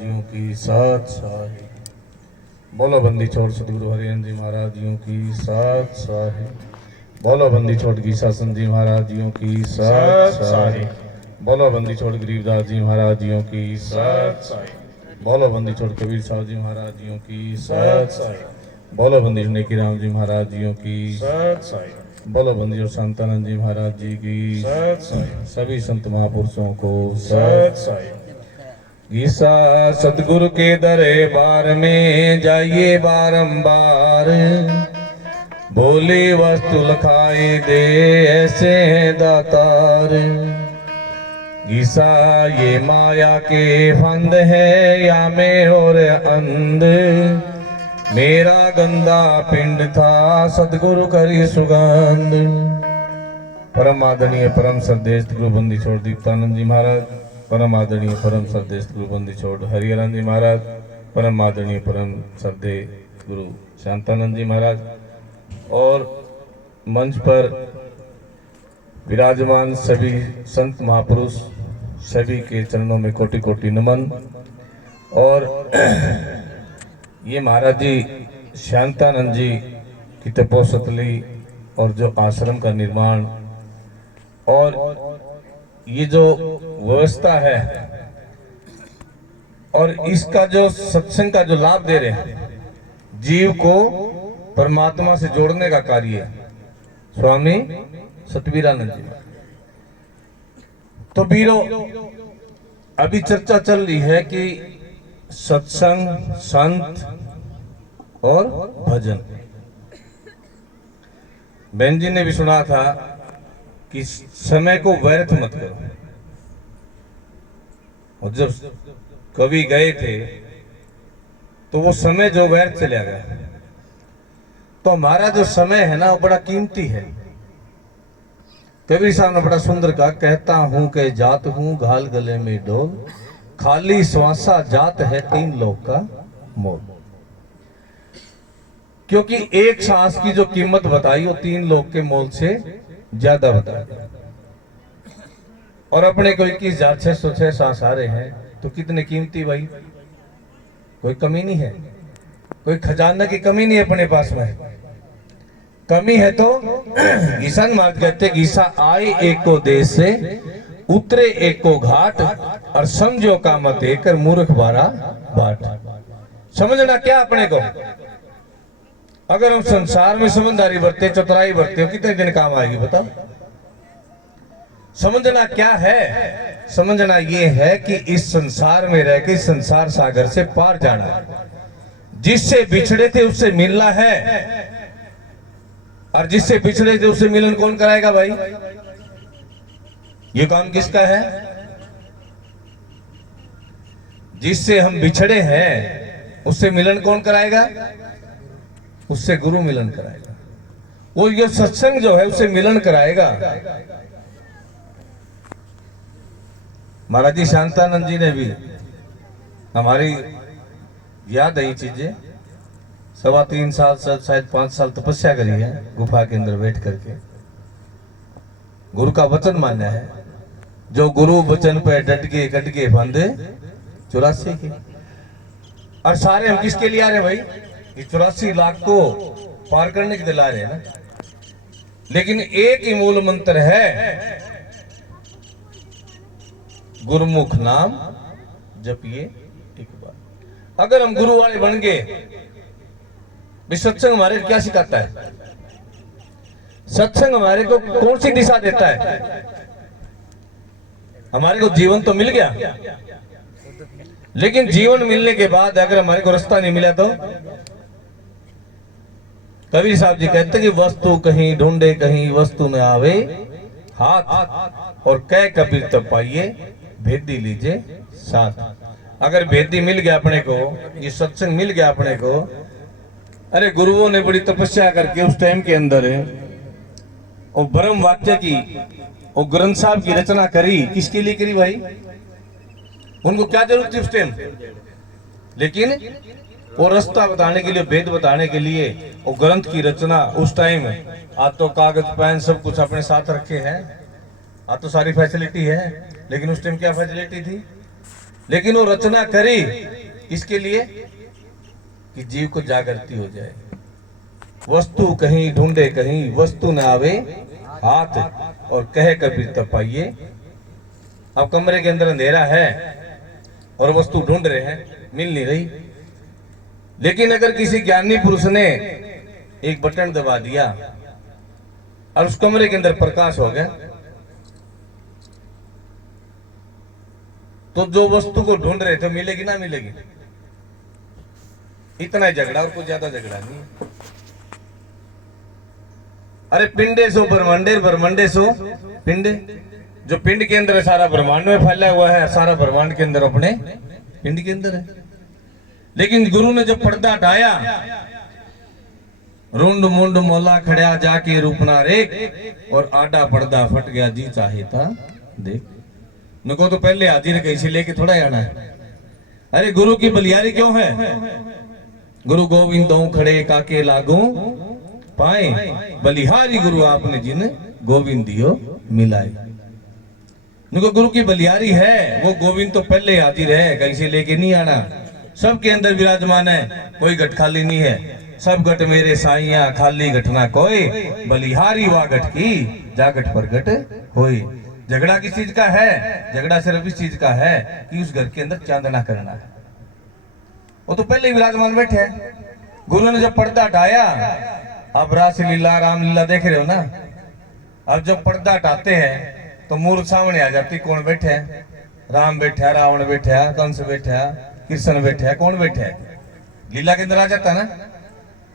जियों की साथ साही। बोलो बंदी छोड़ सतगुरु हरिहर जी महाराज जियों की साथ साही। बोलो बंदी छोड़ गीसासन जी महाराज जियों की साथ साही। बोलो बंदी छोड़ गरीबदास जी महाराज जियों की साथ साही। बोलो बंदी छोड़ कबीर साहब जी महाराज जियों की साथ साही। बोलो बंदी छोड़ नेकी राम जी महाराज जियों की साथ साही। बोलो बंदी छोड़ शांतानंद जी महाराज जी की साथ साही। सभी संत महापुरुषों को साथ साही। गीसा सतगुरु के दरबार में जाइए बारंबार, बोली वस्तु लखाए दे ऐसे हैं दातार। गीसा ये माया के फंद है या में और अंध, मेरा गंदा पिंड था सतगुरु करी सुगंध। परम आदरणीय परम संदेश गुरु बंदी छोड़ दीप्तानंद जी महाराज, परम आदरणीय परम श्रद्धेय गुरु बंदी छोड़ हरिहरन जी महाराज, परम आदरणीय परम श्रद्धेय गुरु शांतानंद जी महाराज, और मंच पर विराजमान सभी संत महापुरुष, सभी के चरणों में कोटि कोटि नमन। और ये महाराज जी शांतानंद जी की तपोसतली और जो आश्रम का निर्माण और ये जो व्यवस्था है और इसका जो सत्संग का जो लाभ दे रहे हैं, जीव को परमात्मा से जोड़ने का कार्य है स्वामी सतवीरानंद जी। तो वीरों, अभी चर्चा चल रही है कि सत्संग, संत और भजन। बहन जी ने भी सुना था कि समय को व्यर्थ मत करो। और जब कवि गए थे तो वो समय जो व्यर्थ चला गया, तो हमारा जो समय है ना वो बड़ा कीमती है। कबीर साहब ने बड़ा सुंदर कहा, कहता हूं कि जात हूं घाल गले में डोल, खाली श्वासा जात है तीन लोक का मोल। क्योंकि एक सांस की जो कीमत बताई वो तीन लोक के मोल से ज्यादा बताया। और अपने को 21,606 सांस आ रहे हैं तो कितने कीमती भाई, कोई कमी नहीं है, कोई खजाना की कमी नहीं है अपने पास में। कमी है तो गीसा महाराज कहते, गीसा आए एक को देश से, उतरे एक को घाट, और समझो का मत एकर मूर्ख बारा बाट। समझना क्या अपने को, अगर हम संसार में समझदारी बरते, चतुराई बरते हो, कितने दिन काम आएगी बताओ। समझना क्या है, समझना ये है कि इस संसार में रह के संसार सागर से पार जाना। जिससे बिछड़े थे उससे मिलना है, और जिससे पिछड़े थे उससे मिलन कौन कराएगा भाई? ये काम किसका है? जिससे हम बिछड़े हैं उससे मिलन कौन कराएगा? उससे गुरु मिलन कराएगा। वो ये सत्संग जो है उससे मिलन कराएगा। महाराज जी शांतानंद जी ने भी हमारी याद है ये चीजें, 3.25 साल शायद 5 साल तपस्या करी है गुफा के अंदर बैठ करके, गुरु का वचन माना है। जो गुरु वचन पे डट के कट के बंदे 84 के। और सारे हम किसके लिए आ रहे हैं भाई? 84 लाख को पार करने के लिए ला रहे हैं ना। लेकिन एक ही मूल मंत्र है, गुरुमुख नाम जपिए एक बार। अगर हम गुरु वाले बन गए, सत्संग हमारे क्या सिखाता है? सत्संग हमारे को कौन सी दिशा देता है? हमारे को जीवन तो मिल गया, लेकिन जीवन मिलने के बाद अगर हमारे को रास्ता नहीं मिला तो कबीर साहब जी कहते कि वस्तु कहीं ढूंढे कहीं वस्तु न आवे हाथ, और कह कबीर तब पाइए भेदी लीजिए साथ। अगर भेदी मिल गया अपने को, ये सत्संग मिल गया अपने को, अरे गुरुओं ने बड़ी तपस्या करके उस टाइम के अंदर और ब्रह्म वाक्य की और ग्रंथ साहब की रचना करी। किसके लिए करी भाई? उनको क्या जरूरत थी उस टाइम? लेकिन वो रास्ता बताने के लिए, वेद बताने के लिए वो ग्रंथ की रचना उस टाइम। आज तो कागज पेन सब कुछ अपने साथ रखे हैं, आज तो सारी फैसिलिटी है, लेकिन उस टाइम क्या फैसिलिटी थी? लेकिन वो रचना करी इसके लिए कि जीव को जागृति हो जाए। वस्तु कहीं ढूंढे कहीं वस्तु न आवे हाथ, और कहे कबीर तब पाइए। अब कमरे के अंदर अंधेरा है और वस्तु ढूंढ रहे हैं, मिल नहीं रही। लेकिन अगर किसी ज्ञानी पुरुष ने एक बटन दबा दिया और उस कमरे के अंदर प्रकाश हो गया, तो जो वस्तु को ढूंढ रहे थे मिलेगी ना मिलेगी? इतना ही झगड़ा, और कुछ ज्यादा झगड़ा नहीं। अरे पिंडे सो ब्रह्मांडे, ब्रह्मांडे सो पिंडे। जो पिंड के अंदर है सारा ब्रह्मांड में फैला हुआ है, सारा ब्रह्मांड के अंदर अपने पिंड के अंदर है। लेकिन गुरु ने जब पर्दा हटाया, रुंड मुंड मोला खड़ा जाके रूपना रेख, और आडा पर्दा फट गया जी चाहे था देख। नको तो पहले हाजिर कैसे लेके थोड़ा आना है। अरे गुरु की बलियारी क्यों है? गुरु गोविंद खड़े काके लागू पाए, बलिहारी गुरु आपने जिन गोविंद दियो मिलाए। नको गुरु की बलियारी है, वो गोविंद तो पहले हाजिर है, कैसे लेके नहीं आना। सबके अंदर विराजमान है, कोई घट खाली नहीं है। सब घट मेरे साइया खाली घटना कोई, बलिहारी वा घट की जागट प्रगट होई। झगड़ा किस चीज का है? झगड़ा सिर्फ इस चीज का है कि उस घर के अंदर चांदना करना है। वो तो पहले ही विराजमान बैठे हैं। गुरु ने जब पर्दा हटाया, अब रास लीला रामलीला देख रहे हो ना। अब जब पर्दा हटाते हैं तो मूर्त सामने आ जाती, कौन बैठे हैं? राम बैठा है, रावण बैठा है, कंस बैठा है, कृष्ण बैठा है, कौन बैठा है? लीला के अंदर आ जाता ना।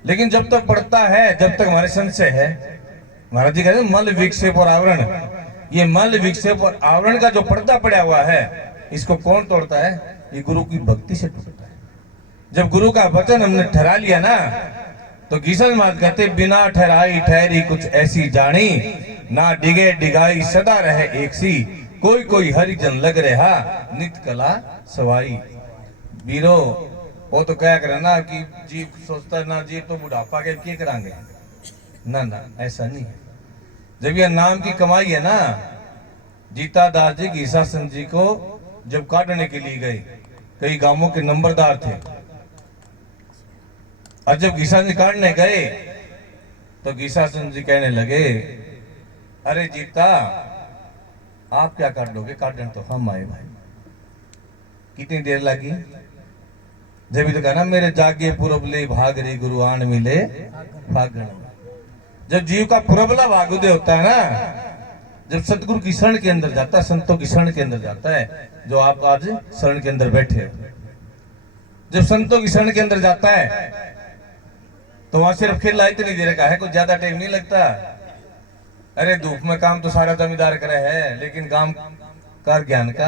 लेकिन जब तक पड़ता है, जब तक हमारे संशय है, महाराज जी कहते हैं मल विक्षेप और आवरण। ये मल विक्षेप और आवरण का जो पर्दा पड़ा हुआ है, इसको कौन तोड़ता है? ये गुरु की भक्ति से टूटता है। जब गुरु का वचन हमने ठहरा लिया ना, तो गीसन महाराज कहते बिना ठहराई ठहरी कुछ ऐसी जानी, ना डिगे डिगाई सदा रहे एक सी, कोई कोई हरिजन लग रहा नित कला सवाई। वीरो वो तो क्या करे ना कि जीव सोचता ना, जीव तो बुढ़ापा के क्या करांगे ना, ना ऐसा नहीं है। जब यह नाम की कमाई है ना, जीता दास जी घीसासन जी को जब काटने के लिए गए, कई गांवों के नंबरदार थे, और जब घीसासन जी काटने गए तो घीसासन जी कहने लगे, अरे जीता आप क्या काट लोगे, काटने तो हम आए भाई। कितनी देर लगी? जब तो कहना मेरे जागे पुरबले भाग रे गुरु आन मिले फागण। जब जीव का पुरबला भागुदे होता है ना, जब सतगुरु की शरण के अंदर जाता है, संतों की शरण के अंदर जाता है, जो आप आज शरण के अंदर बैठे हो, जब संतों की शरण के अंदर जाता है तो वहां सिर्फ खेला इतनी देर का है, कुछ ज्यादा टाइम नहीं लगता। अरे धूप में काम तो सारा जमींदार करे है, लेकिन काम कर ज्ञान का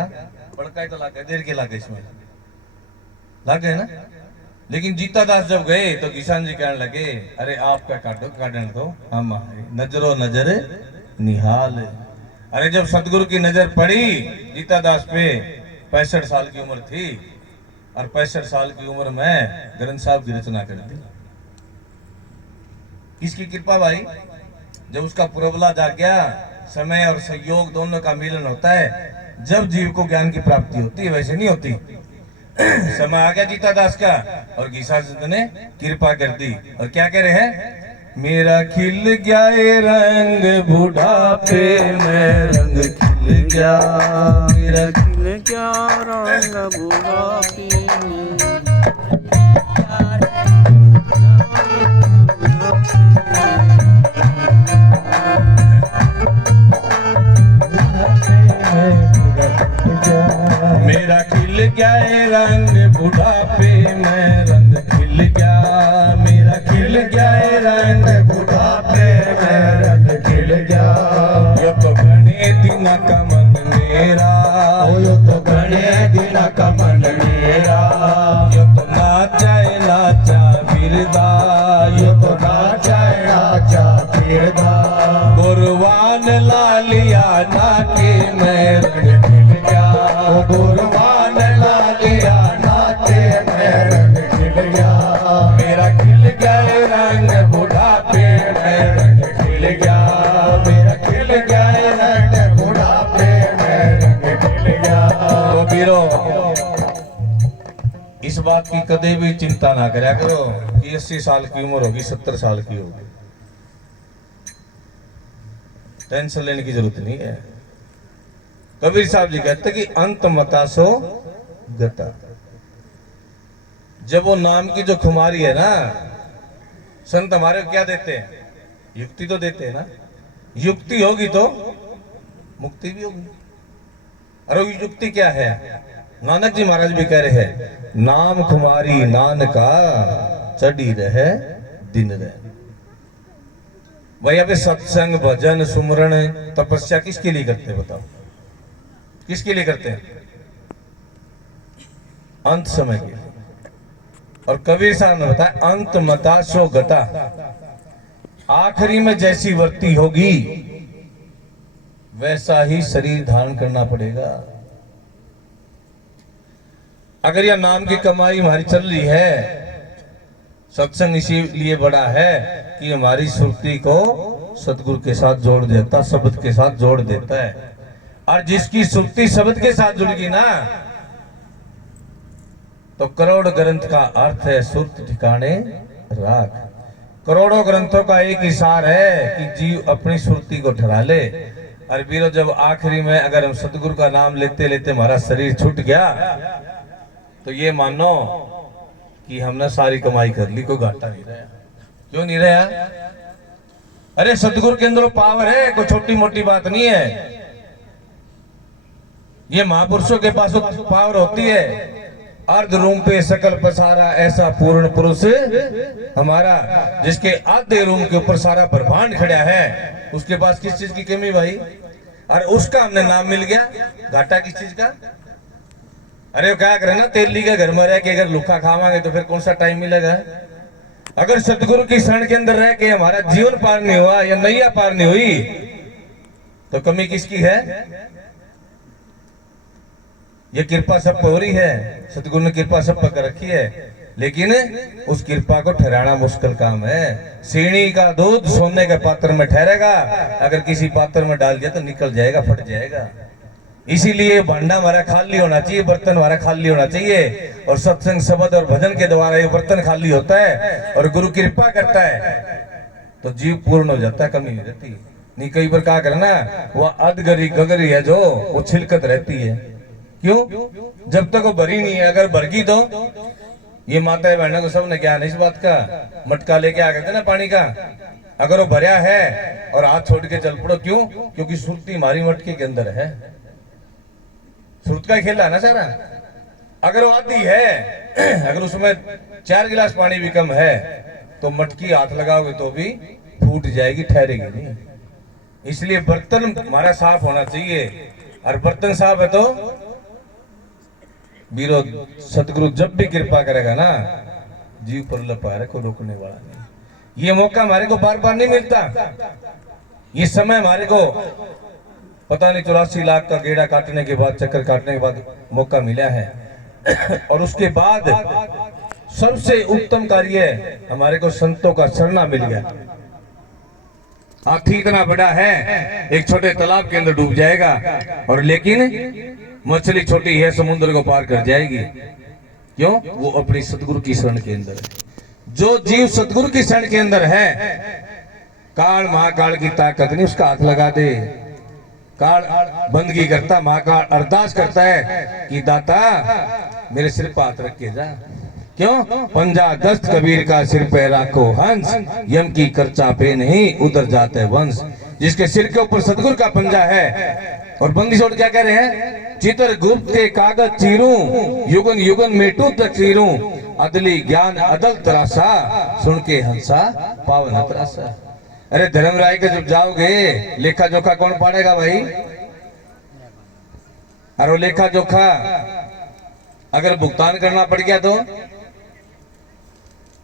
बड़का ही तो लागे, देर के लागे, इसमें लागे ना। लेकिन जीता दास जब गए तो किसान जी कहने लगे, अरे आप क्या काटो, काटने तो हम नजरो नजर निहाल। अरे जब सतगुरु की नजर पड़ी जीता दास पे, 65 साल की उम्र थी, और 65 साल की उम्र में ग्रंथ साहब की रचना कर दी। किसकी कृपा भाई? जब उसका पुरबला जाग गया, समय और संयोग दोनों का मिलन होता है, जब जीव को ज्ञान की प्राप्ति होती है, वैसे नहीं होती। समय आ गया जीता दास का, और घीसासन ने कृपा कर दी, और क्या कह रहे हैं? मेरा खिल गया ये रंग बुढ़ापे में, रंग खिल गया, मेरा खिल गया रंग बुढ़ापे में। मेरा खिल गया रंग बुढ़ापे में, रंग खिल गया, मेरा खिल गया रंग बुढ़ापे में, रंग खिल गया। यो तो घने दिन का मन मेरा, यो तो घने दिन का मन मेरा, यो तो नाचाए नाचा फिरदा, यो तो नाचाए नाचा फिरदा। गुरवान लालिया नाके में, रंग खिल गया, गुरवान लालिया नाचे में, रंग खिल गया। मेरा खिल गए रंग बुढ़ापे इस बात की कदे भी चिंता ना करा करो कि 80 साल की उम्र होगी 70 साल की होगी, टेंशन लेने की जरूरत नहीं है। कबीर साहब जी कहते कि अंत मतासो गता। जब वो नाम की जो खुमारी है ना, संत हमारे को क्या देते हैं? युक्ति तो देते हैं ना। युक्ति होगी तो मुक्ति भी होगी। और वो युक्ति क्या है? नानक जी महाराज भी कह रहे हैं, नाम खुमारी नानका चढ़ी रहे दिन रहे। भाई अबे सत्संग भजन सुमरण तपस्या किसके लिए करते हैं बताओ? किसके लिए करते हैं? अंत समय के लिए। और कबीर साहब ने बताया अंत मतासो गता, आखिरी में जैसी वर्ती होगी वैसा ही शरीर धारण करना पड़ेगा। अगर यह नाम की कमाई हमारी चल रही है, सत्संग इसीलिए बड़ा है कि हमारी सुरती को सतगुरु के साथ जोड़ देता, शब्द के साथ जोड़ देता है। और जिसकी सुरती शब्द के साथ जुड़ गई ना, तो करोड़ ग्रंथ का अर्थ है सुरत ठिकाने राख। करोड़ों ग्रंथों का एक ही सार है कि जीव अपनी सुरती को ठहरा ले। और वीरों, जब आखिरी में अगर हम सतगुरु का नाम लेते लेते हमारा शरीर छूट गया, तो ये मानो कि हमने सारी कमाई कर ली, कोई घाटा नहीं रहा। क्यों नहीं रहा? अरे सतगुरु के अंदर पावर है, कोई छोटी मोटी बात नहीं है। ये महापुरुषों के पास पावर होती है। अर्ध रूम पे सकल पसारा ऐसा पूर्ण पुरुष हमारा, जिसके आधे रूम के ऊपर सारा ब्रह्मांड खड़ा है, उसके पास किस चीज की कमी भाई? और उसका हमने नाम मिल गया, घाटा किस चीज का? अरे वो क्या करे ना, तेली के घर में रह के अगर लुखा खावांगे तो फिर कौन सा टाइम मिलेगा? अगर सतगुरु की शरण के अंदर रह के हमारा जीवन पार नहीं हुआ या नैया पार नहीं हुई, तो कमी किसकी है? ये कृपा सब पर हो रही है, सतगुरु ने कृपा सब पर कर रखी है, लेकिन उस कृपा को ठहराना मुश्किल काम है। सीणी का दूध सोने के पात्र में ठहरेगा, अगर किसी पात्र में डाल दिया तो निकल जाएगा, फट जाएगा। इसीलिए भांडा हमारा खाली होना चाहिए, बर्तन हमारा खाली होना चाहिए। और सत्संग शब्द और भजन के द्वारा ये बर्तन खाली होता है और गुरु कृपा करता है तो जीव पूर्ण हो जाता है, कमी नहीं रहती। नहीं कई बार क्या करना, वह अधगरी गगरी है जो वो छिलकत रहती है। क्यों? जब तक वो भरी नहीं है। अगर भरगी तो ये माता बहनों को सबने ज्ञान है इस बात का, मटका लेके आ गए ना पानी का, अगर वो भरा है और हाथ छोड़ के चल पड़ो, क्यों? क्योंकि सुरती हमारी मटके के अंदर है, सुरत का खेला है ना सारा। अगर वो आती है, अगर उसमें 4 गिलास पानी भी कम है तो मटकी हाथ लगाओगे तो भी फूट जाएगी, ठहरेगी नहीं। इसलिए बर्तन हमारा साफ होना चाहिए। और बर्तन साफ है तो वीरो सतगुरु जब भी कृपा करेगा ना, जीव पर लपा को रोकने वाला नहीं। ये मौका हमारे को बार बार नहीं मिलता। ये समय हमारे को पता नहीं 84 लाख का गेड़ा काटने के बाद, चक्कर काटने के बाद मौका मिला है। और उसके बाद सबसे उत्तम कार्य हमारे को संतों का शरणा मिल गया। हाथी इतना बड़ा है, एक छोटे तालाब के अंदर डूब जाएगा, और लेकिन मछली छोटी है, समुद्र को पार कर जाएगी। क्यों? वो अपनी सतगुरु की शरण के अंदर है। जो जीव सतगुरु की शरण के अंदर है, काल महाकाल की ताकत नहीं उसका हाथ लगा दे। काल बंदगी करता, महाकाल अरदास करता है कि दाता मेरे सिर पर हाथ रख के जा। क्यों? पंजा दस्त कबीर का सिर पे राखो हंस, यम की कर्चा पे नहीं उधर जाते वंश। जिसके सिर के ऊपर सतगुरु का पंजा है। और बंदी छोड़ क्या कह रहे हैं? चितर गुप्त के कागज चीरूं, युगन युगन मेटू तक चीरूं, अदली ज्ञान अदल तरासा, सुन के हंसा पावन तरासा। अरे धर्मराय के जब जाओगे, लेखा जोखा कौन पाड़ेगा भाई? और वो लेखा जोखा अगर भुगतान करना पड़ गया तो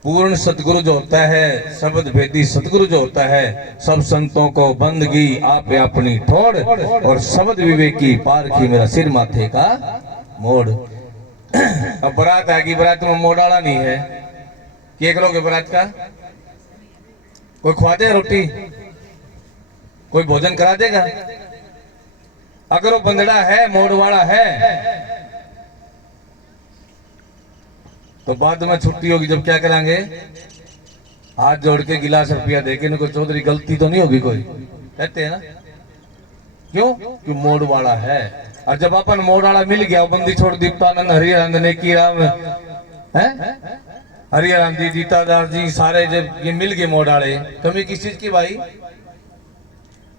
पूर्ण सतगुरु जो होता है, शब्द भेदी सतगुरु जो होता है, सब संतों को बंदगी आप अपनी ठोड़, और शब्द विवेकी पार की मेरा सिर माथे का मोड़। अब बारात आएगी, बारात में मोड़ डाला नहीं है, क्या करोगे बारात का? कोई खवा दे रोटी, कोई भोजन करा देगा? अगर वो बंदड़ा है, मोड़ वाला है, तो बाद में छुट्टी होगी जब क्या कराएंगे, हाथ जोड़ के गिलास रुपया देके इनको, चौधरी गलती तो नहीं होगी कोई, कहते हैं ना। क्यों? क्यों मोड़ वाला है। और जब अपन मोड़ वाला मिल गया, बंदी छोड़ दीप्तानंद, हरिहरानंद, नेकी राम है, हरिहरानंद जी, दीतादास जी, सारे जब ये मिल गए मोड़ वाले, कमी किस चीज की भाई?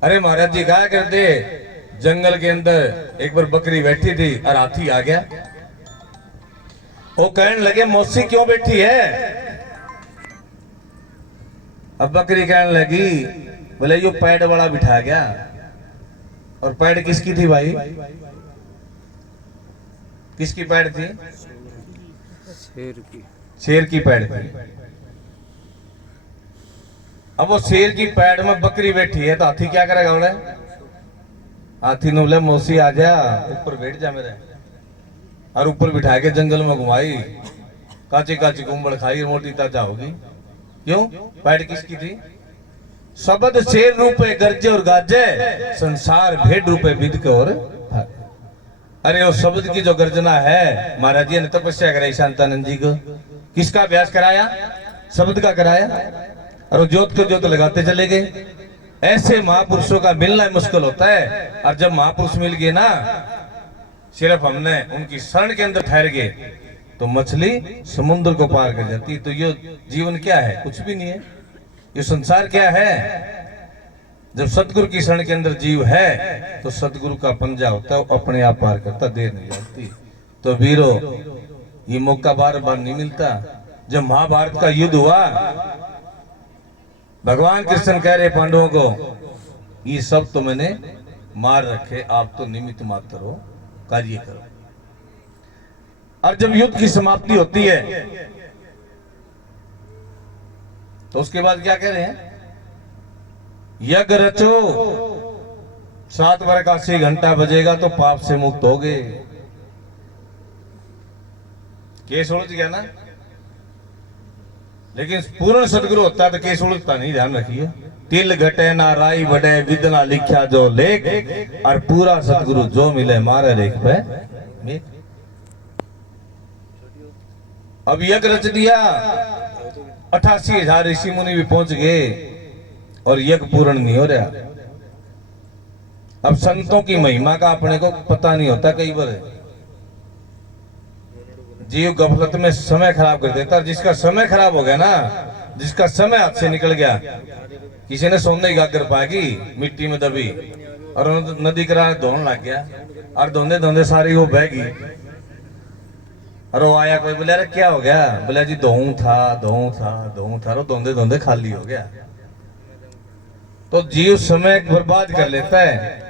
अरे महाराज जी कहा करते, जंगल के अंदर एक बार बकरी बैठी थी और हाथी आ गया। वो कहने लगे मौसी क्यों बैठी है? अब बकरी कहने लगी, बोले यो पैड वाला बिठा गया। और पैड किसकी थी भाई? किसकी पैड थी? शेर की पैड थी। अब वो शेर की पैड में बकरी बैठी है तो हाथी क्या करेगा? बोले हाथी ने बोले मौसी आ जा, ऊपर बैठ जा मेरे। और ऊपर बिठा के जंगल में घुमाई, काची काची कुंबड़ खाई, मोटी ताजा होगी। क्यों? पैड किसकी थी? शब्द शेर रूपे गरजे और गाजे, संसार भेड़ रूपे बिद के और भागे। अरे वो शब्द की जो गर्जना है, महाराज जी ने तपस्या कराई शांतानंद जी को। किसका अभ्यास कराया? शब्द का कराया। और वो ज्योत को ज्योत लगाते चले गए। ऐसे महापुरुषों का मिलना मुश्किल होता है। और जब महापुरुष मिल गए ना, सिर्फ हमने उनकी शरण के अंदर ठहर गए, तो मछली समुद्र को पार कर जाती। तो ये जीवन क्या है? कुछ भी नहीं है। ये संसार क्या है? जब सतगुरु की शरण के अंदर जीव है, तो सतगुरु का पंजा होता है, वो अपने आप पार करता, देर नहीं लगती। तो वीरो, ये मौका बार बार नहीं मिलता। जब महाभारत का युद्ध हुआ, भगवान कृष्ण कह रहे पांडवों को, ये सब तो मैंने मार रखे, आप तो निमित्त मात्र हो, कार्य करो। और जब युद्ध की समाप्ति होती है, तो उसके बाद क्या कह रहे हैं? यज्ञ रचो, 7 बार का 6 घंटा बजेगा तो पाप से मुक्त हो गए। केस उलझ गया ना। लेकिन पूर्ण सदगुरु होता तो केस उलझता नहीं, ध्यान रखिए। तिल घटे ना राई बढ़े, विदना लिखा जो लेख, और पूरा सदगुरु जो मिले मारे लेख पे मेघ। अब यज्ञ रच दिया, 88,000 ऋषि मुनि भी पहुंच गए, और यज्ञ पूर्ण नहीं हो रहा। अब संतों की महिमा का अपने को पता नहीं होता। कई बार जीव गफलत में समय खराब कर देता। जिसका समय खराब हो गया ना, जिसका समय हाथ से निकल गया, किसी ने सोने की गागर पागी, मिट्टी में दबी, और नदी किनारे धोने लग गया, और धोने धोने सारी वो बह गई। और वो आया कोई, बोले अरे क्या हो गया? बोले जी धोऊ था, धोंदे धोंदे खाली हो गया। तो जीव समय बर्बाद कर लेता है,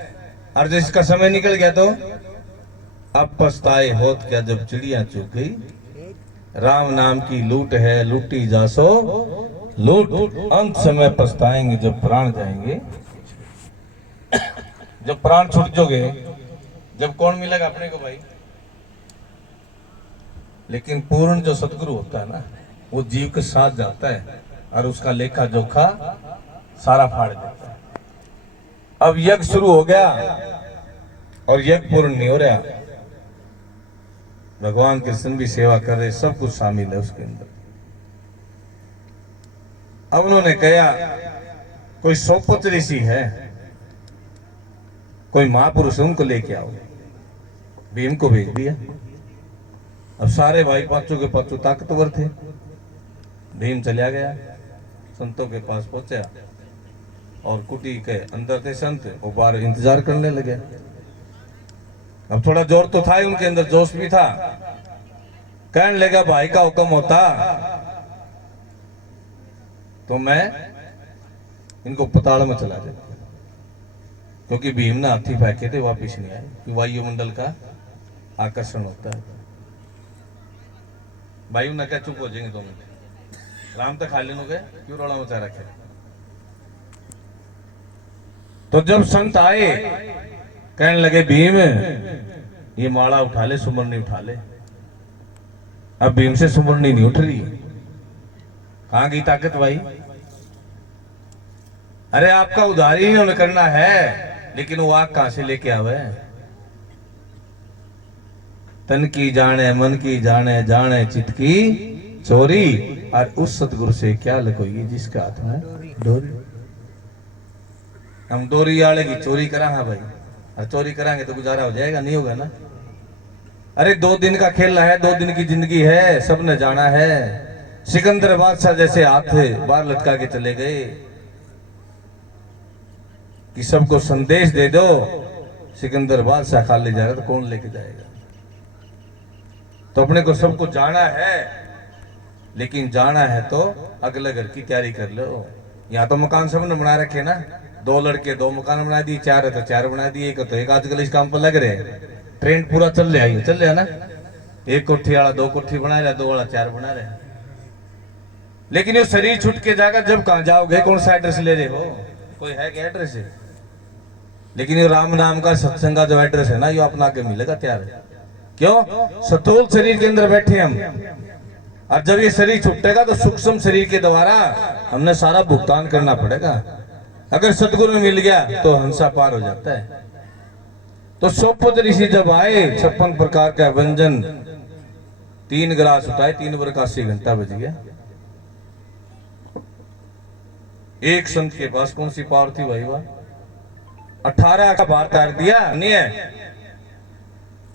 और जिसका समय निकल गया तो अब पछताए होत क्या जब चिड़िया चुग गई। राम नाम की लूट है, लूटी जासो लूट, अंत समय पछताएंगे जब प्राण जाएंगे। जब प्राण छूट जोगे, जब कौन मिलेगा अपने को भाई? लेकिन पूर्ण जो सतगुरु होता है ना, वो जीव के साथ जाता है, और उसका लेखा जोखा सारा फाड़ देता है। अब यज्ञ शुरू हो गया, और यज्ञ पूर्ण नहीं हो रहा। भगवान कृष्ण भी सेवा कर रहे, सब कुछ शामिल है उसके अंदर। अब उन्होंने कहा, कोई सोपत ऋषि है, कोई महापुरुष, उनको लेके आओ। भीम को भेज दिया। अब सारे भाई पांचों के पांचों ताकतवर थे। भीम चला गया, संतों के पास पहुंचा, और कुटी के अंदर थे संत, वो बाहर इंतजार करने लगे। अब थोड़ा जोर तो था ही उनके अंदर, जोश भी था। कहने लगा, भाई का हुक्म होता तो मैं इनको पताड़ में चला जाता, क्योंकि भीम ने हाथी फेंके थे, वापिस नहीं आए, कि वायुमंडल का आकर्षण होता है। भाई उन्हें क्या चुप हो जाएंगे 2 मिनट, राम तो खा लेने गए, क्यों रोड़ा मचा रखे। तो जब संत आए, कहने लगे, भीम ये माला उठा ले, सुमरनी उठा ले। अब भीम से सुमरनी नहीं उठ रही। कहां गई ताकत भाई? अरे आपका उधार ही उन्हें करना है, लेकिन वो आग कहां से लेके आवे? तन की जाने मन की जाने जाने चित की चोरी। और उस सतगुरु से क्या लकोगी जिसके हाथ में डोरी। हम डोरी वाले की चोरी करा हाँ भाई, और चोरी कराएंगे तो गुजारा हो जाएगा, नहीं होगा ना। अरे 2 दिन का खेल है, 2 दिन की जिंदगी है, सबने जाना है। सिकंदर बादशाह जैसे हाथ बाहर लटका के चले गए कि सबको संदेश दे दो। सिकंदर बादशाह खाली जा रहा तो कौन लेके जाएगा। तो अपने को सबको जाना है, लेकिन जाना है तो अगले घर की तैयारी कर लो। यहाँ तो मकान सबने बना रखे ना, 2 लड़के 2 मकान बना दिए, 4 है तो 4 बना दिए, एक तो एक। आजकल इस काम पर लग रहे, ट्रेंड पूरा चल रहा ना। 1 कोठी वाला 2 कोठी बना रहा, 2 वाला 4 बना रहे। लेकिन ये शरीर छूट के जाएगा जब कहाँ जाओगे, कौन सा एड्रेस ले रहे हो, कोई है क्या एड्रेस है। लेकिन ये राम नाम का सत्संग का जो एड्रेस है ना, ये अपना के मिलेगा तैयार। क्यों? स्थूल शरीर के अंदर बैठे हम, और जब ये शरीर छूटेगा तो सूक्ष्म शरीर के द्वारा हमने सारा भुगतान करना पड़ेगा। अगर सतगुरु मिल गया तो हंसा पार हो जाता है। तो सोपत ऋषि जब आए, 56 प्रकार का व्यंजन, 3 गिलास उठाए, 3 बजे 80 घंटा बज गया। एक संत के पास कौन सी पावर थी भाई, वाह 18 का भार तार दिया नहीं है।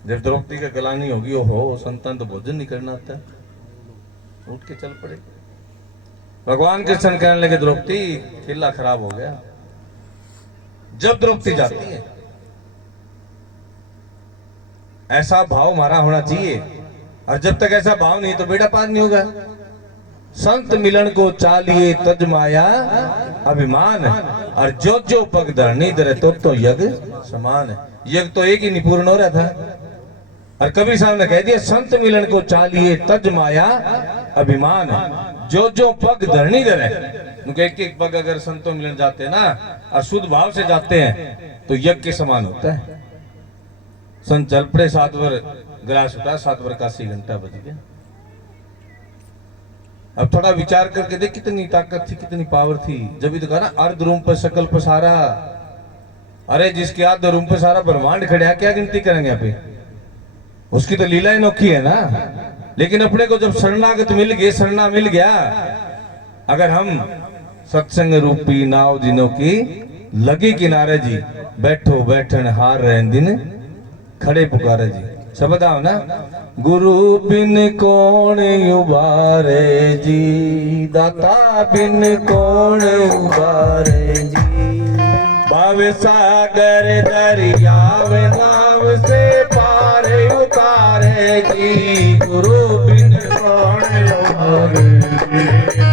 जब द्रौपदी का गलानी होगी, हो संतान तो भोजन नहीं करना आता, उठ के चल पड़े। भगवान कृष्ण कहने लगे द्रौपदी किला खराब हो गया। जब द्रौपदी जाती है, ऐसा भाव हमारा होना चाहिए, और जब तक ऐसा भाव नहीं तो बेटा पार नहीं होगा। संत मिलन को चालिए तज माया अभिमान, और जो जो पग धरनी धरे तो यज्ञ समान है। यज्ञ तो एक ही नहीं पूर्ण हो रहा था। और कबीर साहब ने कह दिया संत मिलन को चालिए तज माया अभिमान, जो जो पग धरनी धरे। उनके एक पग अगर संतों मिलन जाते हैं ना, और शुद्ध भाव से जाते हैं तो यज्ञ के समान होता है। संत चल पड़े, 7 बार गिलास उठा, 7 बार 80 घंटा बज गया। अब थोड़ा विचार करके देख कितनी ताकत थी, कितनी पावर थी। जब भी तो कहा ना अर्ध रूम पर सकल पसारा। अरे जिसके अर्ध रूम पर सारा ब्रह्मांड खड़ा, क्या गिनती करेंगे यहाँ पे, उसकी तो लीला अनोखी है ना। लेकिन अपने को जब शरणागत मिल गए, शरणा मिल गया, अगर हम सत्संग रूपी नाव जिनों की लगी किनारे जी, बैठो बैठन हार रहे दिन खड़े पुकारे जी। शब्द आओ ना, गुरु बिन कौन उबारे जी, दाता बिन कौन उबारे जी। भाव सागर दरियाव नाव से पार उतारे जी, गुरु बिन कौन उबारे जी,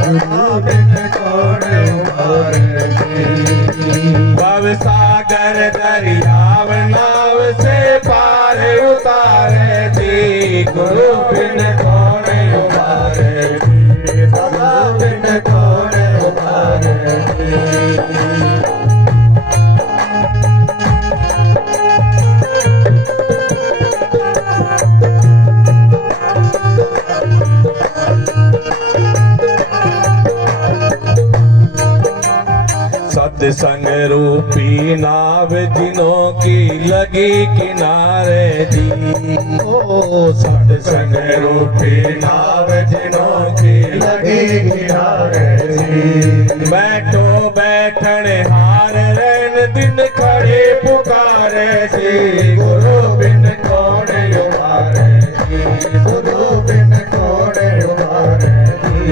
गुरु बिन कौन उबारे जी। भाव सागर दरियाव नाव से पार उतारे जी, गुरु बिन कौन उबारे जी, दाता बिन कौन उबारे जी। सत्संग रूपी नाव जिनों की लगी किनारे जी, ओ सत्संग रूपी नाव जिनों की लगी किनारे जी। बैठो बैठन हार रैन दिन खड़े पुकारे जी, गुरु बिन कौन उबारे जी, गुरु बिन कौन उबारे जी।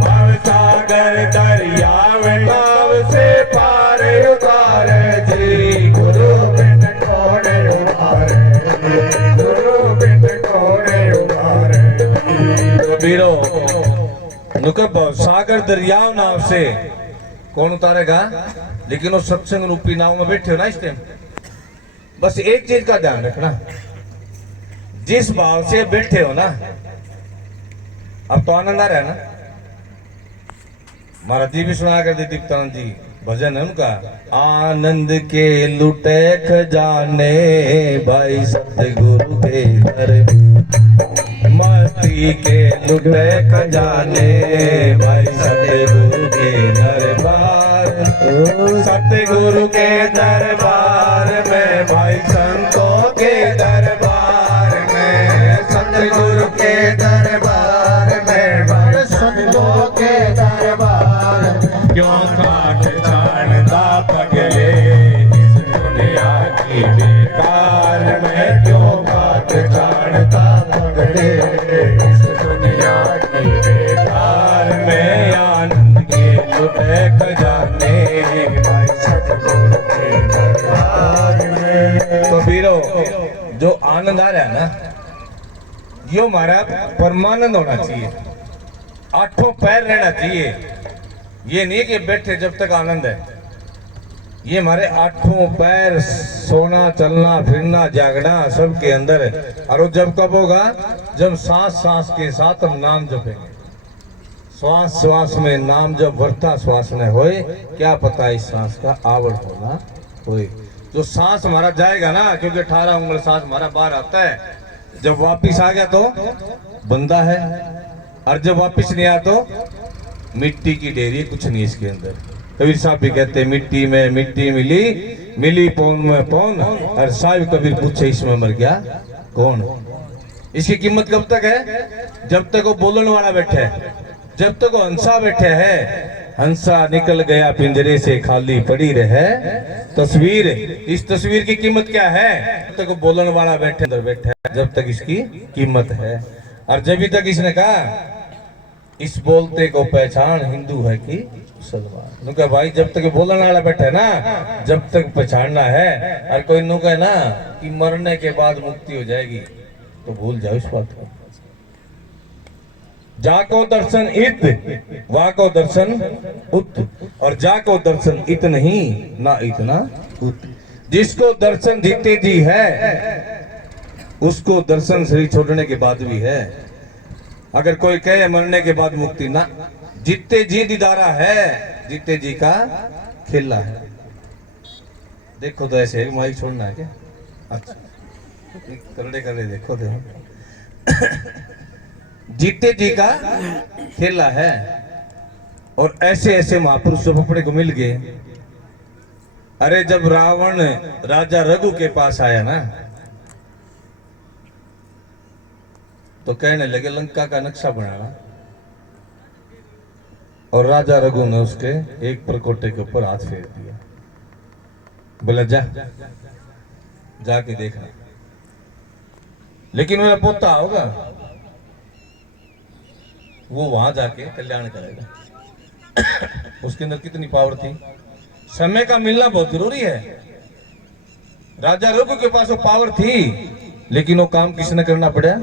भव सागर दरियाव नाव से पार उतारे जी, गुरु बिन कौन उबारे जी, गुरु बिन कौन उबारे जी। बीरो भव सागर दरियाव नाव से कौन उतारेगा, लेकिन वो सत्संग रूपी नाव में बैठे हो ना इस टाइम। बस एक चीज का ध्यान रखना, जिस भाव से बैठे हो ना, अब तो आनंद आ रहा है ना। महाराज जी भी सुना कर दी दीप्तानंद जी, भजन है उनका, आनंद के लुटे खजाने भाई सतगुरु के दर, मस्ती के लुटे खजाने भाई सतगुरु के दरबार, सतगुरु के दरबार में भाई संतों के दरबार क्यों काट छानता पगले, इस दुनिया की बेकार में क्यों काट छानता पगले, इस दुनिया की बेकार में आनंद के लुटे खजाने, भाई सतगुरु के दरबार में। तो वीरो, जो आनंद आ रहा है ना, यो हमारा परमानंद होना चाहिए, आठों पैर रहना चाहिए। ये नहीं कि बैठे जब तक आनंद है, ये हमारे आठों पैर, सोना चलना फिरना जागना सबके अंदर है। और वो जब कब होगा, जब सांस सांस के साथ हम नाम जपेंगे। श्वास श्वास में नाम जब वर्ता श्वास में होए, क्या पता इस सांस का आवड़ होना होए। जो सांस हमारा जाएगा ना, क्योंकि 18 उंगल सांस हमारा बाहर आता है, जब वापिस आ गया तो बंदा है, और जब वापिस नहीं आया तो मिट्टी की ढेरी, कुछ नहीं इसके अंदर। कबीर साहब भी कहते हैं, मिट्टी में मिट्टी मिली, मिली पौन में पौन, और साहिब कबीर पूछे इसमें मर गया कौन। इसकी कीमत कब तक है, जब तक वो बोलने वाला बैठा है, जब तक वो हंसा बैठे है। हंसा निकल गया पिंजरे से, खाली पड़ी रहे तस्वीर। इस तस्वीर की कीमत क्या है, जब तक वो बोलने वाला बैठे अंदर बैठा है, जब तक इसकी कीमत है। और जब तक इसने कहा, इस बोलते को पहचान हिंदू है कि मुसलमान। नुका भाई, जब तक बोलने वाला बैठा है ना, जब तक पहचानना है। और कोई नुका है ना कि मरने के बाद मुक्ति हो जाएगी, तो भूल जाओ इस बात को। जाको दर्शन इत, वाको दर्शन उत, और जाको दर्शन इत नहीं, ना इतना उत। जिसको दर्शन जीते जी है, उसको दर्शन शरीर छोड़ने के बाद भी है। अगर कोई कहे मरने के बाद मुक्ति, ना, जीते जी दीदारा है, जीते जी का खेला है। देखो तो ऐसे माइक छोड़ना है क्या? अच्छा, करड़े करड़े देखो तो जीते जी का खेला है। और ऐसे ऐसे महापुरुष जब अपने को मिल गए। अरे जब रावण राजा रघु के पास आया ना, तो कहने लगे लंका का नक्शा बनाना, और राजा रघु ने उसके एक परकोटे के ऊपर हाथ फेर दिया। बोला जा, जाके देखना। लेकिन मेरा पोता होगा, वो वहां जाके कल्याण करेगा। उसके अंदर कितनी पावर थी। समय का मिलना बहुत जरूरी है। राजा रघु के पास वो पावर थी, लेकिन वो काम किसने करना पड़ा।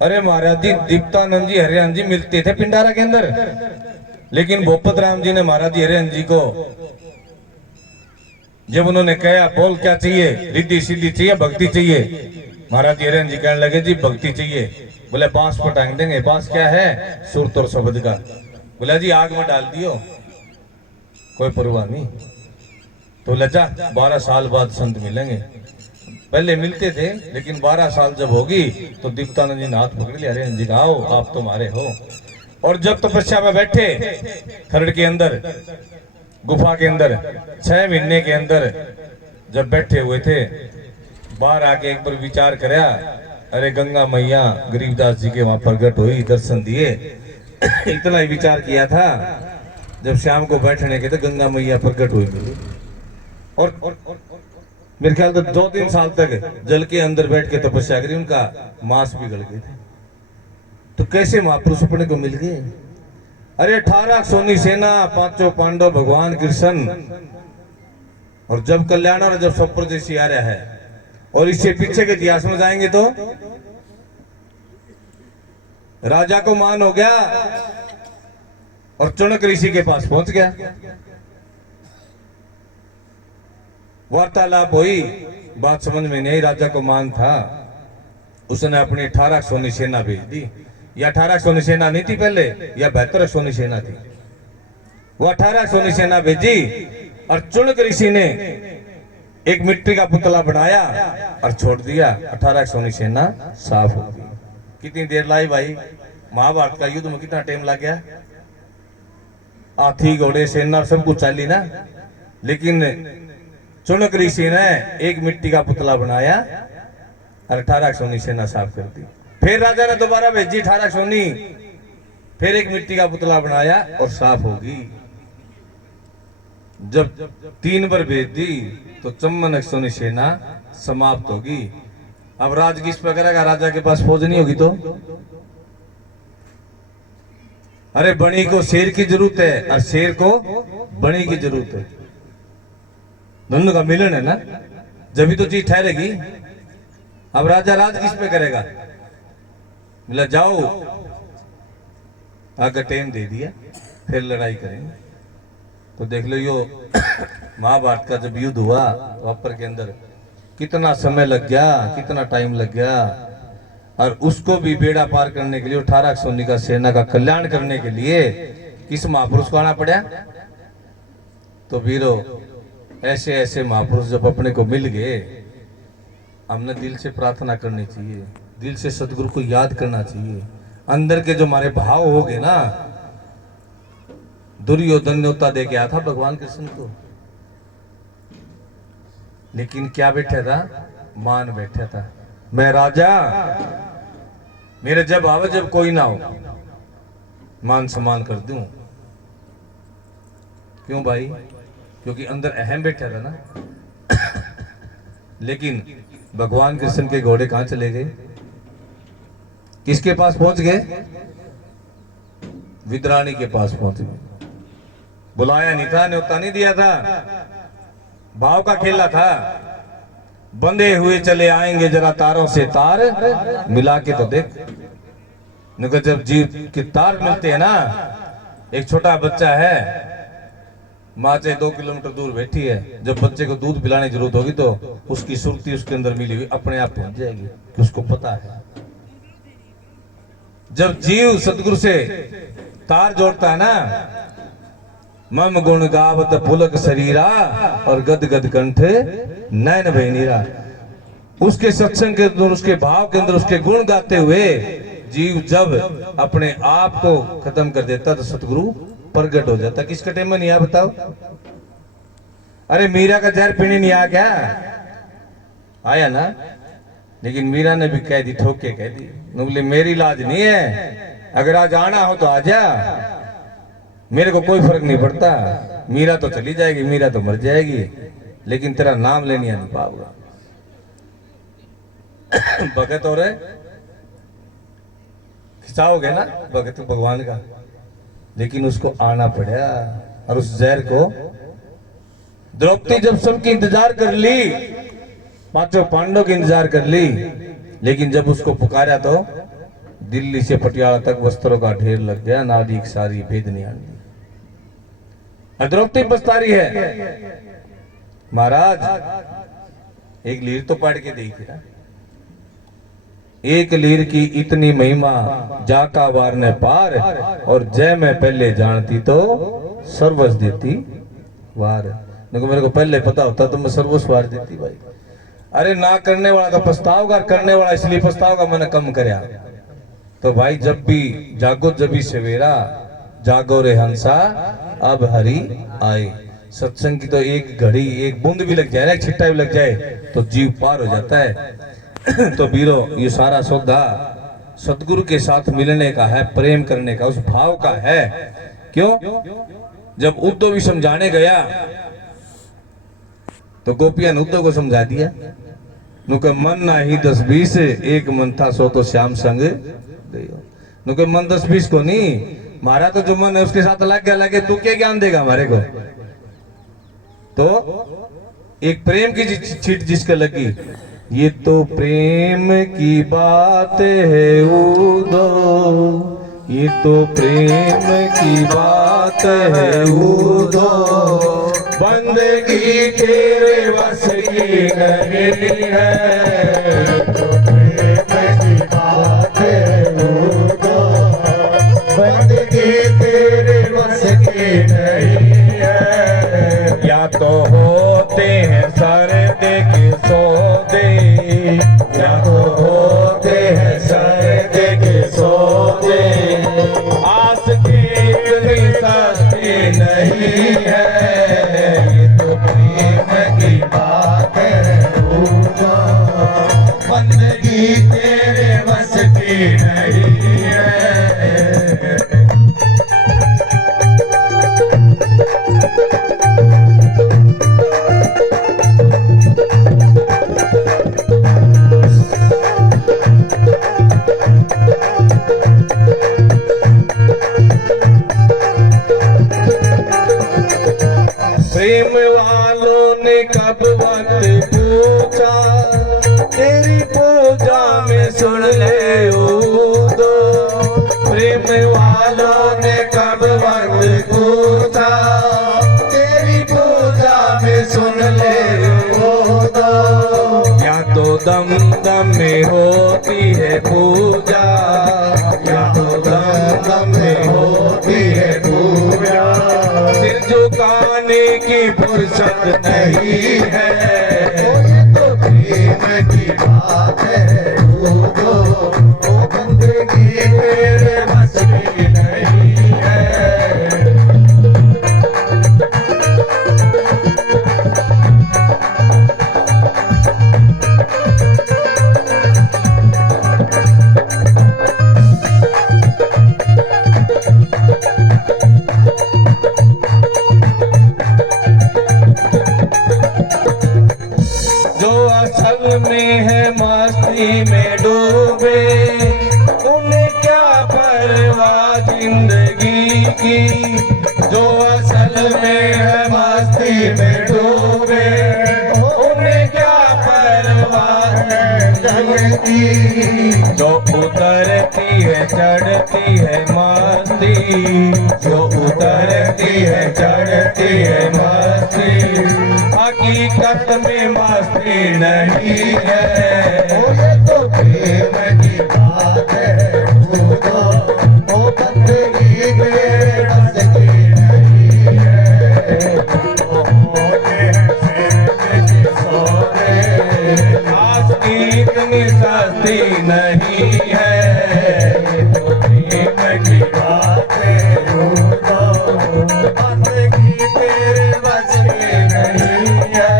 अरे महाराज जी, दीप्तानंद जी, हरियाणा जी मिलते थे पिंडारा के अंदर, लेकिन भोपत राम जी ने महाराज जी हरियाणा जी को जब उन्होंने कहा बोल क्या चाहिए, रिद्धि सिद्धि चाहिए, भक्ति चाहिए, महाराज जी हरियाणा जी कहने लगे जी भक्ति चाहिए। बोले बांस पटांग देंगे। बांस क्या है, सुरत और शब्द का। बोला जी आग में डाल दियो, कोई परवाह नहीं। तो लजा 12 साल बाद संत मिलेंगे। पहले मिलते थे, लेकिन 12 साल जब होगी तो दीप्तानंद जी ने हाथ पकड़ लिया, अरे जी आओ आप तो हमारे हो। और जब तपस्या में बैठे खरड़ के अंदर, गुफा के अंदर 6 महीने के अंदर जब बैठे हुए थे, बाहर आके एक बार विचार कराया, अरे गंगा मैया गरीबदास जी के वहां प्रकट हुई, दर्शन दिए। इतना ही विचार किया था। जब शाम को बैठने के तो गंगा मैया प्रकट हुई मिली। और मेरे ख्याल तो 2-3 साल तक जल के अंदर बैठ के तपस्या करी, उनका मांस भी गल गए थे। तो कैसे महापुरुष अपने को मिल गए। अरे 18 सोनी सेना, 5 पांडव, भगवान कृष्ण, और जब कल्याण और जब सब जैसी आ रहा है। और इससे पीछे के इतिहास में जाएंगे तो राजा को मान हो गया और चुनक ऋषि के पास पहुंच गया। वार्तालाप हुई, बात समझ में नहीं। राजा को मान था, उसने अपनी 18 सोनी सेना भेज दी। या 18 सोनी सेना नहीं थी पहले, या 72 सोनी सेना थी। वो 18 सोनी सेना भेजी, और चुनक ऋषि ने एक मिट्टी का पुतला बनाया और छोड़ दिया। 18 सोनी सेना साफ हो गई। कितनी देर लाई भाई, महाभारत का युद्ध में कितना टाइम लग गया। हाथी घोड़े सेना सब कुछ चाली ना, लेकिन चुनक ऋषि ने एक मिट्टी का पुतला बनाया और 18 सोनी सेना साफ कर दी। फिर राजा ने दोबारा भेजी 18 सोनी, फिर एक मिट्टी का पुतला बनाया और साफ होगी। जब 3 बार भेज दी तो चम्मन अक्षोनी सेना समाप्त होगी। अब राज किस पर करेगा? राजा के पास फौज नहीं होगी तो? अरे बणी को शेर की जरूरत है और शेर को बणी की जरूरत है। दोनों का मिलन है ना, जब तो चीज ठहरेगी। अब राजा राज किस पे करेगा? मिला जाओ, आगे टाइम दे दिया, फिर लड़ाई करेंगे। तो देख लो यो महाभारत का जब युद्ध हुआ द्वापर के अंदर कितना समय लग गया, कितना टाइम लग गया। और उसको भी बेड़ा पार करने के लिए 18 सोनी का सेना का कल्याण करने के लिए किस महापुरुष को आना पड़ा? तो वीरों, ऐसे ऐसे महापुरुष जब अपने को मिल गए, हमने दिल से प्रार्थना करनी चाहिए, दिल से सतगुरु को याद करना चाहिए। अंदर के जो हमारे भाव हो गए ना, दुर्योधन न्योता दे के आया था भगवान कृष्ण को, लेकिन क्या बैठा था? मान बैठा था, मैं राजा, मेरे जब आवे जब कोई ना हो, मान सम्मान कर दूं। क्यों भाई? क्योंकि अंदर अहम बैठा था ना। लेकिन भगवान कृष्ण के घोड़े कहां चले गए? किसके पास पहुंच गए? विद्राणी के पास पहुंच गए। बुलाया नहीं था, न्योता नहीं दिया था, भाव का खेला था। बंधे हुए चले आएंगे जरा तारों से तार मिला के तो देख। जब जीव के तार मिलते हैं ना, एक छोटा बच्चा है, माँ से 2 किलोमीटर दूर बैठी है, जब बच्चे को दूध पिलाने की जरूरत होगी तो उसकी सुरती उसके अंदर मिली हुई अपने आप पहुंच जाएगी, कि उसको पता है। जब जीव सतगुरु से तार जोड़ता है ना, मम गुण गावत पुलक शरीरा और गद गद कंठ नैन भैनीरा, उसके सत्संग के अंदर, उसके भाव के अंदर उसके गुण गाते हुए जीव जब अपने आप को खत्म कर देता तो सतगुरु प्रगट हो जाता। किस कटे में नहीं आ बताओ? अरे मीरा का जहर पीने नहीं आ क्या? आया ना, लेकिन मीरा ने भी कह दी, ठोक के कह दी, बोले मेरी लाज नहीं है, अगर आज आना हो तो आजा, मेरे को कोई फर्क नहीं पड़ता। मीरा तो चली जाएगी, मीरा तो मर जाएगी, लेकिन तेरा नाम लेने नहीं पाऊंगा। भगत और खिंचाओगे ना भगत भगवान का, लेकिन उसको आना पड़ा। और उस जहर को द्रौपदी जब सबकी इंतजार कर ली, 5 पांडवों की इंतजार कर ली, लेकिन जब उसको पुकारा तो दिल्ली से पटियाला तक वस्त्रों का ढेर लग गया, नारी की सारी भेद नहीं आनी। द्रौपदी पछता रही है, महाराज एक लीर तो पढ़ के देखी ना, एक लीर की इतनी महिमा जाका वार ने पार, और जय मैं पहले जानती तो सर्वस्व देती वार। देखो मेरे को पहले पता होता तो मैं सर्वस्व वार देती भाई। अरे ना करने वाला तो पछताओगा, करने वाला इसलिए पछताओगा मैंने कम करया। तो भाई जब भी जागो जब भी सवेरा, जागो रे हंसा अब हरि आए। सत्संग की तो एक घड़ी, एक बूंद भी लग जाए ना, एक छिट्टा भी लग जाए तो जीव पार हो जाता है। तो वीरों, ये सारा सौदा सतगुरु के साथ मिलने का है, प्रेम करने का, उस भाव का है। क्यों? जब उद्धव भी समझाने गया तो गोपियां ने उद्धव को समझा दिया, नुके मन ना ही 10-20, एक मन था सो तो श्याम संग देयो। नुके मन 10-20 को नहीं, हमारा तो जो मन है उसके साथ लग गया, तू क्या ज्ञान देगा हमारे को? तो एक प्रेम की छीट जिसका लगी, ये तो प्रेम की बात है उदो, ये तो प्रेम की बात है उदो, बंदगी तेरे बस की नहीं है। तो प्रेम की बात है उदो, बंदगी तेरे बस की नहीं है। या तो होते हैं सर दे के सौदे, या तो होते हैं सर दे के सौदे, आस की इतनी सस्ती नहीं है। ये तो प्रेम की बात है, बंदगी तेरे प्रेम वालों ने कब वक्त पूछा, तेरी पूजा में सुन ले दो। प्रेम वालों ने कब वक्त पूछा, तेरी पूजा में सुन ले दो। या तो दम दम में होती है पूजा, या तो दम दम में होती है पूजा। सिर झुकाने की फुर्सत नहीं है, ये तो प्रेम की बात है। वो बंदगी तेरे बस की नहीं है। में है मस्ती में डूबे, उन्हें क्या परवाह जिंदगी की। जो असल में है मस्ती में डूबे, उन्हें क्या परवाह है जिंदगी। जो उतरती है चढ़ती है मस्ती, जो उतरती है चढ़ती है मस्ती, हकीकत में मस्ती नहीं है। ये तो प्रेम की बात है। वो बंदगी मेरे बस की नहीं है। आस्ती इतनी सस्ती नहीं है। ये तो प्रेम की बात है। बंदगी तेरे बस की नहीं है।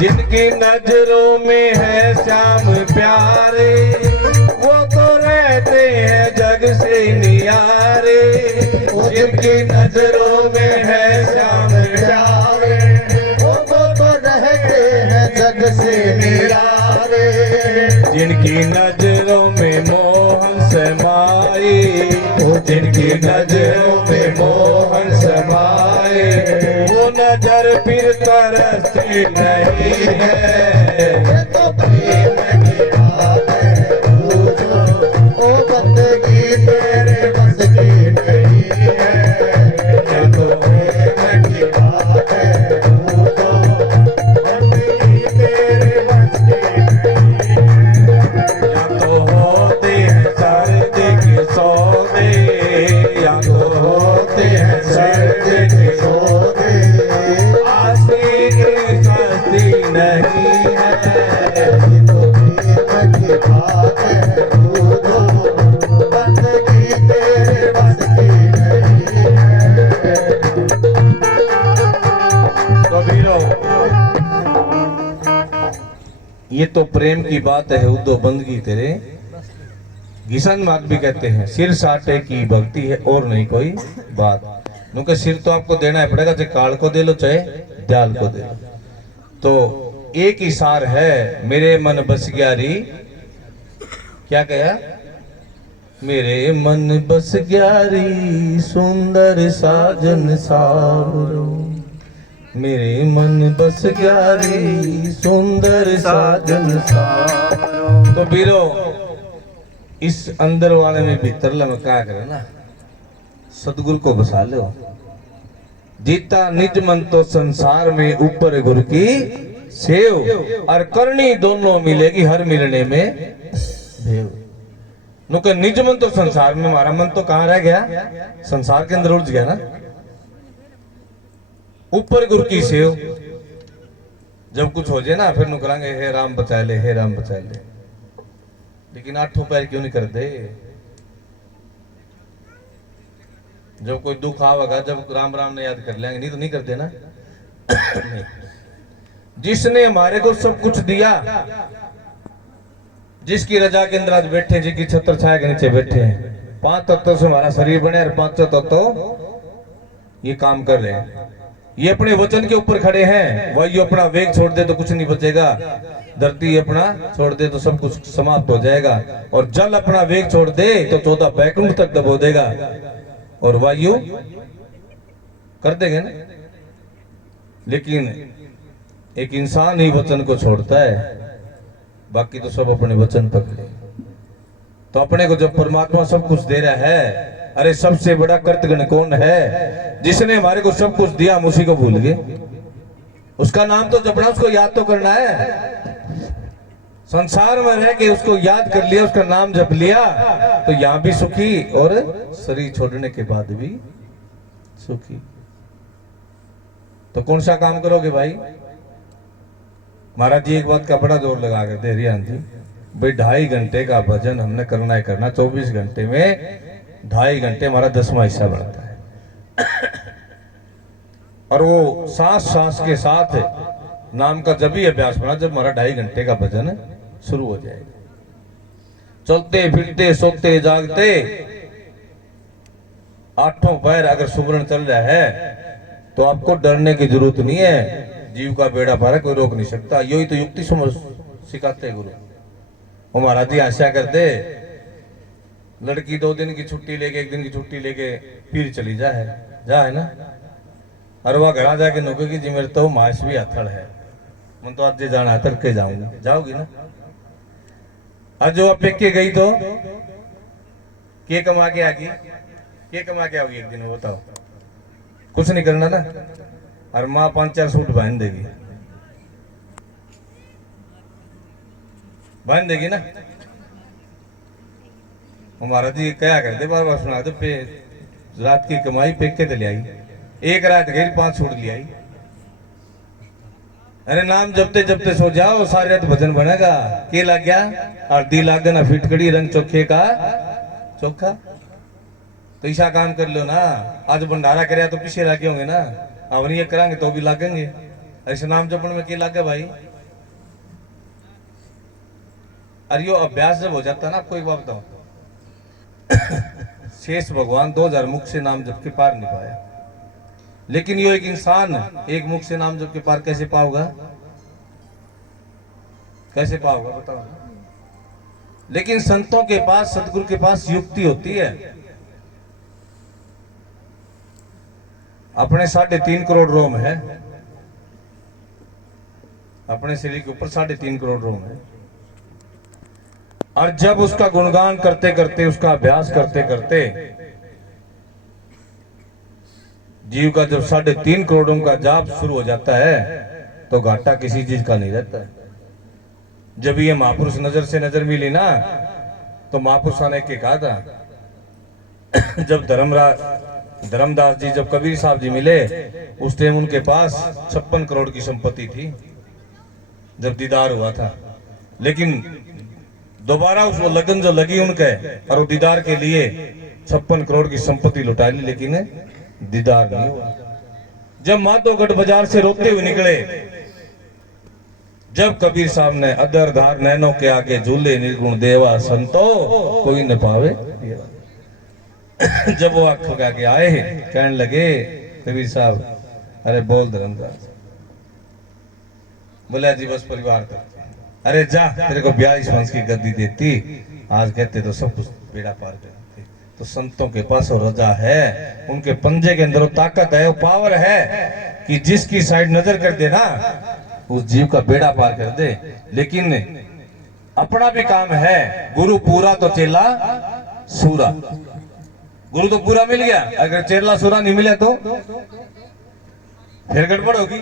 जिनकी नजरों में है श्याम प्यारे, वो तो रहते हैं जग से नियारे। जिनकी नजरों में है श्याम प्यारे, वो तो रहते हैं जग से नियारे। जिनकी नजरों में मोहन समाए, जिनकी नजरों में मोहन समाए, वो नजर फिर तरसती नहीं है। ये तो प्रेम की बात है। ओ बंदगी तेरे बस की नहीं है। ये तो प्रेम की बात है। बंदगी तेरे बस की नहीं है। या तो होते हैं सर्द के सौदे, या तो होते हैं सर्द के सौदे, सस्ती नहीं है। ये तो प्रेम की बात है। बंदगी तेरे बस की नहीं है। कबीरो, ये तो प्रेम की बात है। उदो बंदगी तेरे। किसान मात भी कहते हैं सिर साटे की भक्ति है और नहीं कोई बात। क्योंकि सिर तो आपको देना है पड़ेगा, चाहे काल को दे लो चाहे दयाल को दे लो। तो एक ही सार है, मेरे मन बस गया री। क्या कहा? मेरे मन बस गया री सुंदर साजन सावरो। मेरे मन बस गया री सुंदर साजन सावरो। तो बीरो, इस अंदर वाले में भीतर लम क्या करे ना, सदगुरु को बसा लो। जीता निज मन तो संसार में ऊपर गुरु की सेव, और करनी दोनों मिलेगी हर मिलने में भेव। नुके निज मन तो संसार में, हमारा मन तो कहाँ रह गया? संसार के अंदर उलझ गया ना। ऊपर गुरु की सेव, जब कुछ हो जाए ना फिर नुकरांगे हे राम बचा ले, हे राम बचा ले। लेकिन आठों पैर क्यों नहीं करते? जब कोई दुख आवेगा, जब राम राम ने याद कर लेंगे, नहीं तो नहीं करते ना। नहीं। जिसने हमारे को सब कुछ दिया, जिसकी रजा के अंदर आज बैठे, जिसकी छत्र छाया के नीचे बैठे हैं, 5 तत्वों से हमारा शरीर बने और 5 तत्व ये काम कर रहे हैं। ये अपने वचन के ऊपर खड़े हैं। वायु अपना वेग छोड़ दे तो कुछ नहीं बचेगा, धरती अपना छोड़ दे तो सब कुछ समाप्त हो जाएगा, और जल अपना वेग छोड़ दे तो 14 बैकुंठ तक दबो देगा, और वायु कर देंगे ना। लेकिन एक इंसान ही वचन को छोड़ता है, बाकी तो सब अपने वचन पकड़े। तो अपने को जब परमात्मा सब कुछ दे रहा है, अरे सबसे बड़ा कृतघ्न कौन है? जिसने हमारे को सब कुछ दिया, हम उसी को भूल गए। उसका नाम तो जपना, उसको याद तो करना है। संसार में रह के उसको याद कर लिया, उसका नाम जप लिया, तो यहां भी सुखी और शरीर छोड़ने के बाद भी सुखी। तो कौन सा काम करोगे भाई? महाराज जी एक बात का बड़ा जोर लगा कर दे रियान जी, भाई 2.5 घंटे का भजन हमने करना है करना, 24 घंटे में 2.5 घंटे हमारा 10वां हिस्सा बढ़ता है। और वो सांस सांस के साथ नाम का जब ही अभ्यास बना जब हमारा 2.5 घंटे का भजन शुरू हो जाएगा। चलते फिरते सोते जागते 8 पैर अगर सुमरण चल रहा है तो आपको डरने की जरूरत नहीं है। जीव का बेड़ा पार है, कोई रोक नहीं सकता। यही तो युक्ति समझ सिखाते गुरु। वो महाराज जी आशा करते, लड़की 2 दिन की छुट्टी लेके 1 दिन की छुट्टी लेके फिर चली जा है ना, और वह घर जाके नौकरी जी मेरे तो माश भी अथड़ है, मन तो आज जाना है, तड़के जाऊंगी। जाओगी ना? आज जो आप के गई तो के कमा के आगी, के कमा के आओगी एक दिन में बताओ? कुछ नहीं करना ना। और माँ 5-4 सूट बांध देगी, बांध देगी ना। हमारा जी क्या करते बार बार सुना दो, पे रात की कमाई पेक के ले आई, एक रात गई 5 सूट ले आई। अरे नाम जपते जपते सो जाओ, सारे रात भजन बनेगा। के लग गया? अर्धी लाग ना फिटकड़ी रंग चोखे का चोखा। तो ऐसा काम कर लो ना। आज भंडारा करे तो पीछे लागे होंगे ना, अब नहीं करांगे तो भी लागेंगे। ऐसे नाम जपन में क्या लागे भाई? अरे यो अभ्यास जब हो जाता है ना, आपको एक बात बताओ, शेष भगवान 2000 मुख से नाम जप के पार नहीं पाया, लेकिन यो एक इंसान एक मुख से नाम जप के पार कैसे पाओगा? कैसे पाओगा बताओ? लेकिन संतों के पास, सतगुरु के पास युक्ति होती है। अपने 3.5 करोड़ रोम है, अपने शरीर के ऊपर 3.5 करोड़ रोम है, और जब उसका गुणगान करते करते, उसका अभ्यास करते करते जीव का जब 3.5 करोड़ों का जाप शुरू हो जाता है तो घाटा किसी चीज का नहीं रहता है। जब ये महापुरुष नजर से नजर मिली ना, तो महापुरुषों ने कहा था, जब धर्मदास जी, जब कबीर साहब जी मिले, उस टाइम उनके पास 56 करोड़ की संपत्ति थी जब दीदार हुआ था। लेकिन दोबारा उसको लगन जो लगी उनके, और वो दीदार के लिए 56 करोड़ की संपत्ति लुटा ली, लेकिन दीदार नहीं हुआ। जब माधोगढ़ बाजार से रोते हुए निकले, जब कबीर साहब ने अदर धार नैनों के आगे झूले निर्गुण देवा संतो कोई न पावे। जब वो आंख लगा के आए, कहने लगे कबीर साहब, अरे बोल धर्मदास। बोला जी बस परिवार तक। अरे जा, तेरे को 42 वंश की गद्दी देती, आज कहते तो सब कुछ बेड़ा पार करते। तो संतों के पास वो रजा है, उनके पंजे के अंदर वो ताकत है, वो पावर है कि जिसकी साइड नजर कर दे ना, उस जीव का बेड़ा पार कर दे। लेकिन अपना भी काम है। गुरु पूरा तो चेला सूरा। गुरु तो पूरा मिल गया, अगर चेला सूरा नहीं मिला तो फिर गड़बड़ होगी।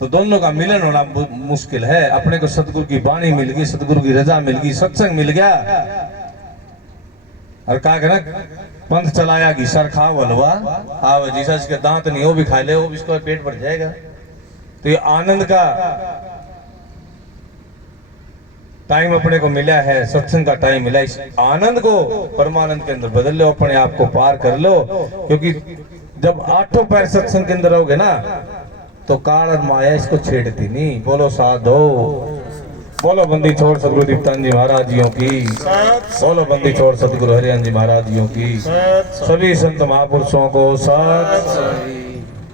तो दोनों का मिलन होना मुश्किल है। अपने को सतगुरु की वाणी मिल गई, सतगुरु की रजा मिल गई, सत्संग मिल गया, और कहा कि ना पंथ चलाया घिसर खाओ हलवा आव जिसा जिसके दांत नहीं हो भी खा ले, वो भी इसका पेट भर जाएगा। तो ये आनंद का टाइम अपने को मिला है, सत्संग का टाइम मिला। इस आनंद को परमानंद के अंदर बदल लो, अपने आप को पार कर लो। क्योंकि जब 8 पैर सत्संग के अंदर रहोगे ना, तो काल और माया इसको छेड़ती नहीं। बोलो साधो, बोलो बंदी छोड़ सदगुरु दीप्तान जी महाराज जियों की, बोलो बंदी छोड़ सदगुरु हरियान जी महाराज जियों की, सभी संत महापुरुषों को सत।